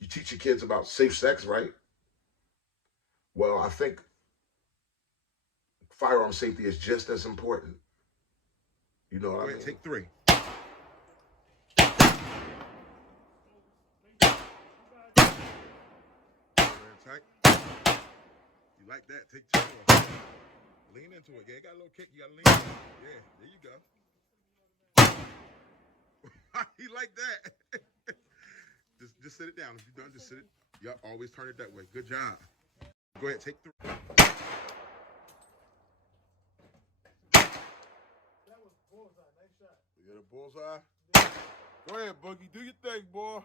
You teach your kids about safe sex, right? Well, I think firearm safety is just as important. You know what I mean? Take three. Tight. You like that? Take two more. Lean into it. Yeah, you got a little kick. You got to lean into it. Yeah, there you go. He like that. just sit it down. If you're done, just sit it. Yup, always turn it that way. Good job. Go ahead, take three. That was bullseye. Nice shot. You got a bullseye? Yeah. Go ahead, Boogie. Do your thing, boy. Oh,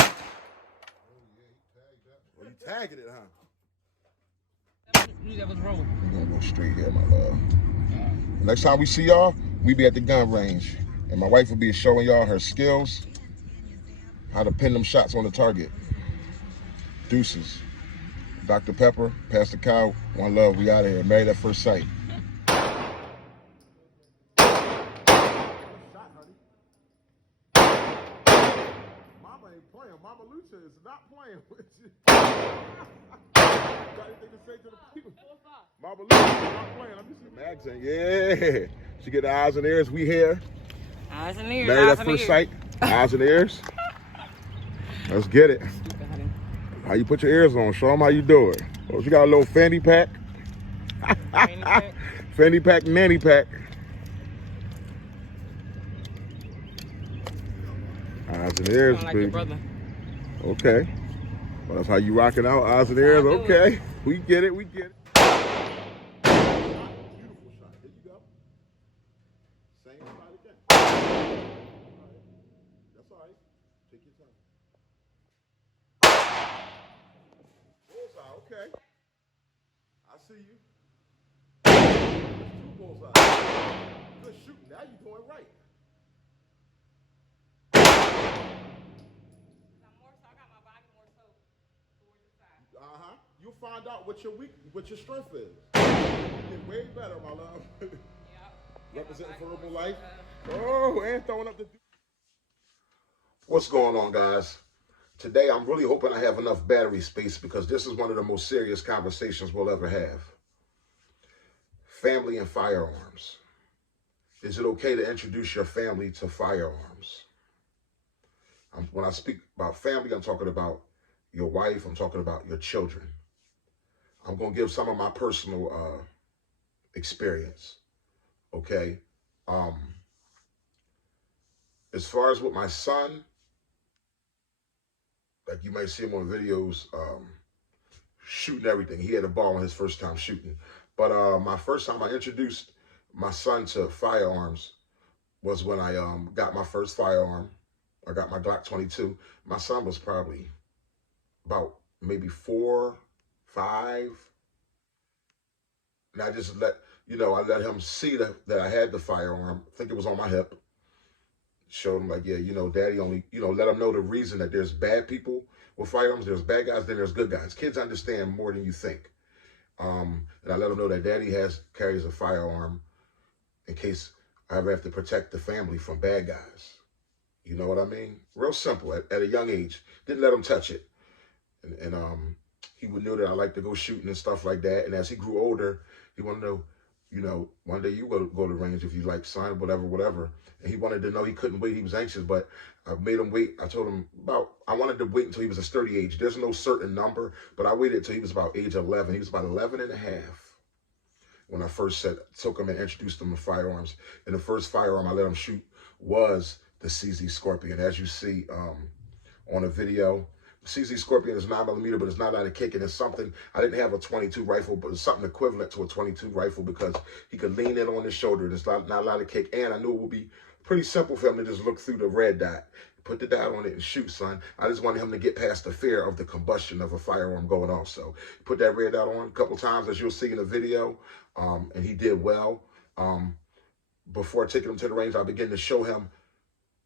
yeah, he tagged that. Well, you tagging it, huh? That was rolling. We're gonna go straight here, my love. Next time we see y'all, we be at the gun range. And my wife will be showing y'all her skills, how to pin them shots on the target. Deuces. Dr. Pepper, Pastor Kyle, one love, we out of here. Married at first sight. Mama ain't playing. Mama Lucha is not playing with you. Got anything to say to the people? Mama Lucha is not playing. Let me see. Mags in. Yeah. She get the eyes and ears. We here. Eyes and ears. Married at first sight. Eyes and ears. Let's get it. How you put your ears on? Show them how you do it. Oh, she got a little fanny pack. Fanny pack. Fanny pack, nanny pack. Eyes and ears, like baby. your brother. Okay. Well, that's how you rocking out, eyes and ears. Okay. We get it. We get it. Beautiful shot. There you go. Same shot again. That's all right. Take your time. Bullseye. Okay. I see you. Two bullseye. Good shooting. Now you're doing right. You'll find out what your strength is. You get way better, my love. Yep. Representing for Herbalife. Oh, and throwing up the. What's going on, guys? Today, I'm really hoping I have enough battery space because this is one of the most serious conversations we'll ever have. Family and firearms. Is it okay to introduce your family to firearms? When I speak about family, I'm talking about your wife. I'm talking about your children. I'm going to give some of my personal experience, okay? As far as with my son, like you might see him on videos, shooting everything. He had a ball on his first time shooting. But my first time I introduced my son to firearms was when I got my first firearm. I got my Glock 22. My son was probably about maybe 4, 5. And I just let him see that I had the firearm. I think it was on my hip. Showed him like, yeah, daddy only, let him know the reason that there's bad people with firearms. There's bad guys, then there's good guys. Kids understand more than you think. And I let him know that daddy carries a firearm in case I ever have to protect the family from bad guys. You know what I mean? Real simple. At a young age, didn't let him touch it. And he would know that I like to go shooting and stuff like that. And as he grew older, he wanted to know, one day you go to the range if you like, son, whatever. And he wanted to know. He couldn't wait. He was anxious, but I made him wait. I told him I wanted to wait until he was a sturdy age. There's no certain number, but I waited until he was about age 11. He was about 11 and a half when I first took him and introduced him to firearms. And the first firearm I let him shoot was the CZ Scorpion. As you see on the video, CZ Scorpion is 9mm, but it's not out of kick, and it's something. I didn't have a 22 rifle, but it's something equivalent to a 22 rifle because he could lean in on his shoulder, and it's not a lot of kick. And I knew it would be pretty simple for him to just look through the red dot, put the dot on it, and shoot, son. I just wanted him to get past the fear of the combustion of a firearm going off. So put that red dot on a couple times, as you'll see in the video, and he did well. Before taking him to the range, I began to show him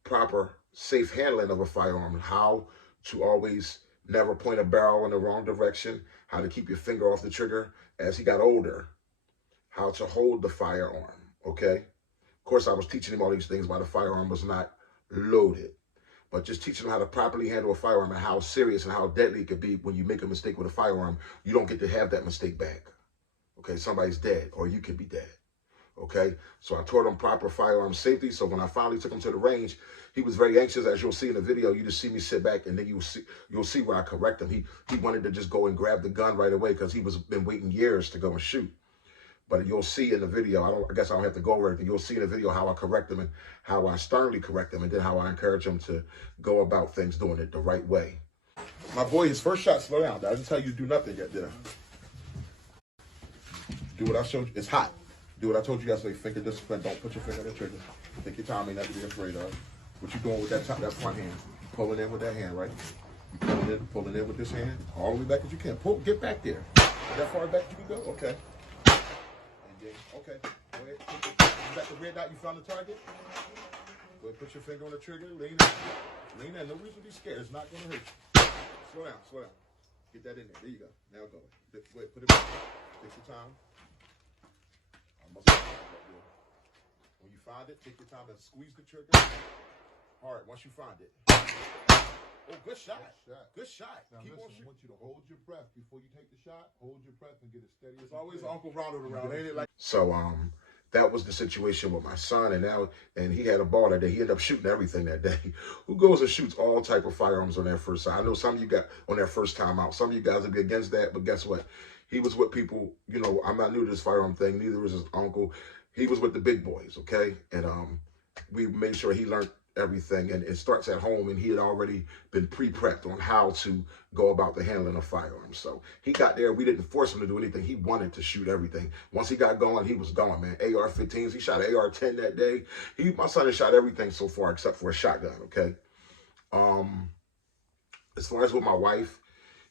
proper, safe handling of a firearm, how to always never point a barrel in the wrong direction, how to keep your finger off the trigger. As he got older, how to hold the firearm, okay? Of course, I was teaching him all these things while the firearm was not loaded. but just teaching them how to properly handle a firearm and how serious and how deadly it could be when you make a mistake with a firearm. You don't get to have that mistake back. Okay, somebody's dead, or you can be dead. Okay, so I taught him proper firearm safety. So when I finally took him to the range, he was very anxious. As you'll see in the video, you just see me sit back, and then you'll see where I correct him. He wanted to just go and grab the gun right away because he was been waiting years to go and shoot. But you'll see in the video, I guess I don't have to go over everything. You'll see in the video how I correct him and how I sternly correct him, and then how I encourage him to go about things doing it the right way. My boy, his first shot, slow down. I didn't tell you to do nothing yet, did I? Do what I showed you. It's hot. Do what I told you yesterday. Finger discipline. Don't put your finger on the trigger. Take your time. Ain't nothing to be afraid of. What you doing with that front hand? You pulling in with that hand, right? You pulling in with this hand. All the way back as you can. Pull. Get back there. That far back you can go. Okay. And then, okay. Go ahead. You got the red dot. You found the target. Go ahead. Put your finger on the trigger. Lean in. Lean in. No reason to be scared. It's not going to hurt you. Slow down. Slow down. Get that in there. There you go. Now go. Wait. Put it back. Take your time. When you find it, take your time and squeeze the trigger hard once you find it. Oh, good shot. Good shot. Now Keep listen, on shooting. I want you to hold your breath before you take the shot. Hold your breath and get it steady. There's always Uncle Ronald around, ain't it? Like so, that was the situation with my son, and he had a ball that day. He ended up shooting everything that day. Who goes and shoots all type of firearms on their first time? I know some of you got on their first time out. Some of you guys would be against that, but guess what? He was with people, you know, I'm not new to this firearm thing. Neither was his uncle. He was with the big boys, okay? And we made sure he learned everything. And it starts at home, and he had already been pre-prepped on how to go about the handling of firearms. So he got there. We didn't force him to do anything. He wanted to shoot everything. Once he got going, he was gone, man. AR-15s. He shot an AR-10 that day. My son has shot everything so far except for a shotgun, okay? As far as with my wife,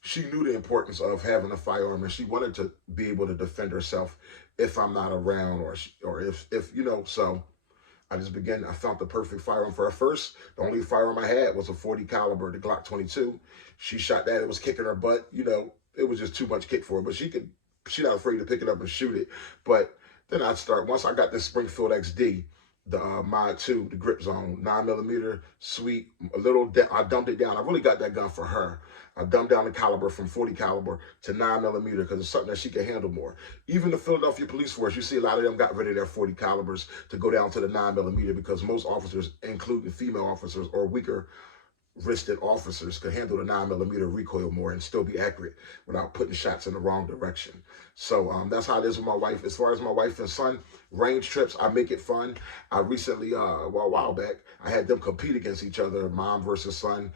she knew the importance of having a firearm, and she wanted to be able to defend herself if I'm not around, or if you know. So I found the perfect firearm for her. First, the only firearm I had was a 40 caliber, the Glock 22. She shot that. It was kicking her butt. You know, it was just too much kick for her, but she's not afraid to pick it up and shoot it. But then once I got this Springfield XD, the Mod 2, the grip zone, 9mm, sweet, I dumbed it down. I really got that gun for her. I dumbed down the caliber from 40 caliber to 9mm because it's something that she can handle more. Even the Philadelphia Police Force, you see a lot of them got rid of their 40 calibers to go down to the 9mm because most officers, including female officers or weaker wristed officers, could handle the 9mm recoil more and still be accurate without putting shots in the wrong direction. So that's how it is with my wife. As far as my wife and son, range trips, I make it fun. I recently, a while back, I had them compete against each other, mom versus son.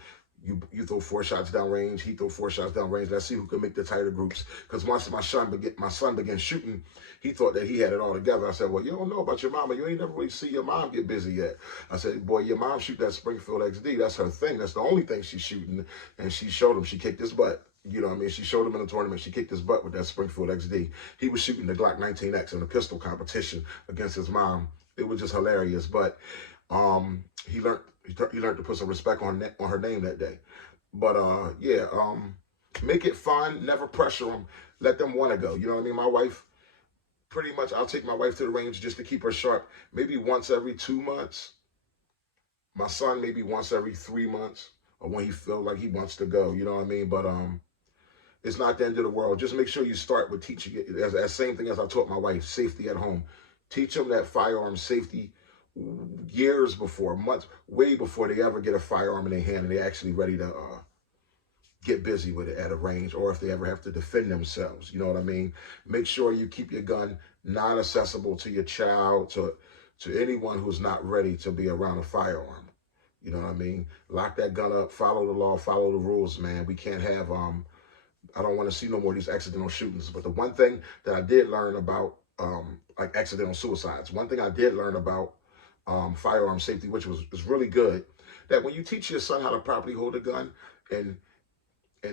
You throw 4 shots down range, he throw 4 shots down range. Let's see who can make the tighter groups. Because once my son began shooting, he thought that he had it all together. I said, well, you don't know about your mama. You ain't never really see your mom get busy yet. I said, boy, your mom shoot that Springfield XD. That's her thing. That's the only thing she's shooting. And she showed him. She kicked his butt. You know what I mean? She showed him in the tournament. She kicked his butt with that Springfield XD. He was shooting the Glock 19X in a pistol competition against his mom. It was just hilarious. But he learned to put some respect on her name that day. But make it fun. Never pressure them. Let them want to go. You know what I mean? My wife, pretty much, I'll take my wife to the range just to keep her sharp. Maybe once every 2 months. My son maybe once every 3 months, or when he feels like he wants to go. You know what I mean? But it's not the end of the world. Just make sure you start with teaching it. As same thing as I taught my wife, safety at home. Teach them that firearm safety years before, months, way before they ever get a firearm in their hand and they're actually ready to get busy with it at a range, or if they ever have to defend themselves. You know what I mean? Make sure you keep your gun non-accessible to your child, to anyone who's not ready to be around a firearm. You know what I mean? Lock that gun up, follow the law, follow the rules, man. We can't have, I don't want to see no more of these accidental shootings. But the one thing that I did learn about, like accidental suicides, one thing I did learn about firearm safety, which was really good, that when you teach your son how to properly hold a gun and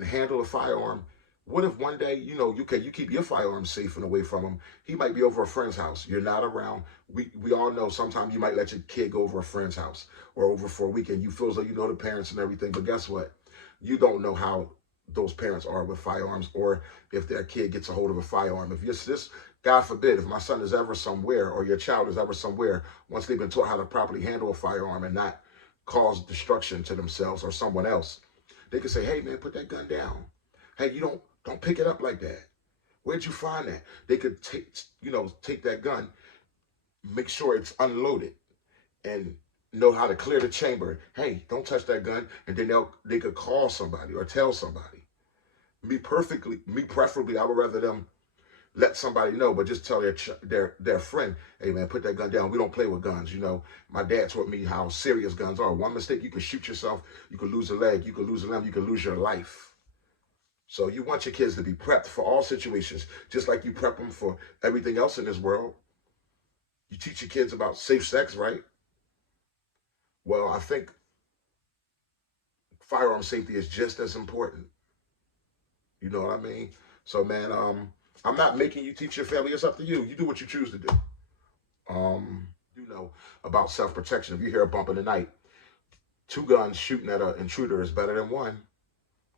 handle a firearm, what if one day, you know, you keep your firearm safe and away from him? He might be over a friend's house. You're not around. We all know sometimes you might let your kid go over a friend's house or over for a weekend. You feel as though you know the parents and everything, but guess what? You don't know how those parents are with firearms, or if their kid gets a hold of a firearm. If you're just, God forbid, if my son is ever somewhere, or your child is ever somewhere, once they've been taught how to properly handle a firearm and not cause destruction to themselves or someone else, they can say, hey man, put that gun down. Hey, you don't pick it up like that. Where'd you find that? They could take that gun, make sure it's unloaded, and know how to clear the chamber. Hey, don't touch that gun, and then they could call somebody or tell somebody. Me preferably, I would rather them let somebody know, but just tell their friend, hey man, put that gun down. We don't play with guns. My dad taught me how serious guns are. One mistake, you can shoot yourself, you could lose a leg, you could lose a limb, you could lose your life. So you want your kids to be prepped for all situations, just like you prep them for everything else in this world. You teach your kids about safe sex, right? Well, I think firearm safety is just as important. You know what I mean? So, man, I'm not making you teach your family. It's up to you. You do what you choose to do. You know about self-protection. If you hear a bump in the night, 2 guns shooting at an intruder is better than 1.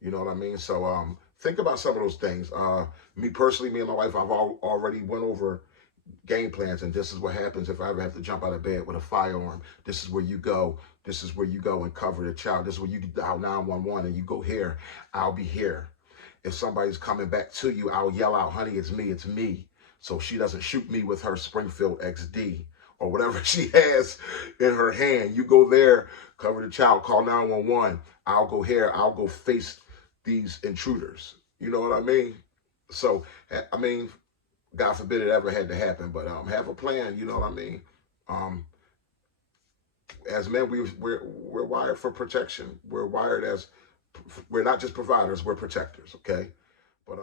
You know what I mean? So, think about some of those things. Me personally, me and my wife, I've already went over game plans, and this is what happens if I ever have to jump out of bed with a firearm. This is where you go. This is where you go and cover the child. This is where you dial 911 and you go here. I'll be here. If somebody's coming back to you, I'll yell out, honey, it's me, it's me. So she doesn't shoot me with her Springfield XD or whatever she has in her hand. You go there, cover the child, call 911. I'll go here. I'll go face these intruders. You know what I mean? So, I mean, God forbid it ever had to happen, but have a plan. You know what I mean? As men, we're wired for protection. We're not just providers. We're protectors. Okay, but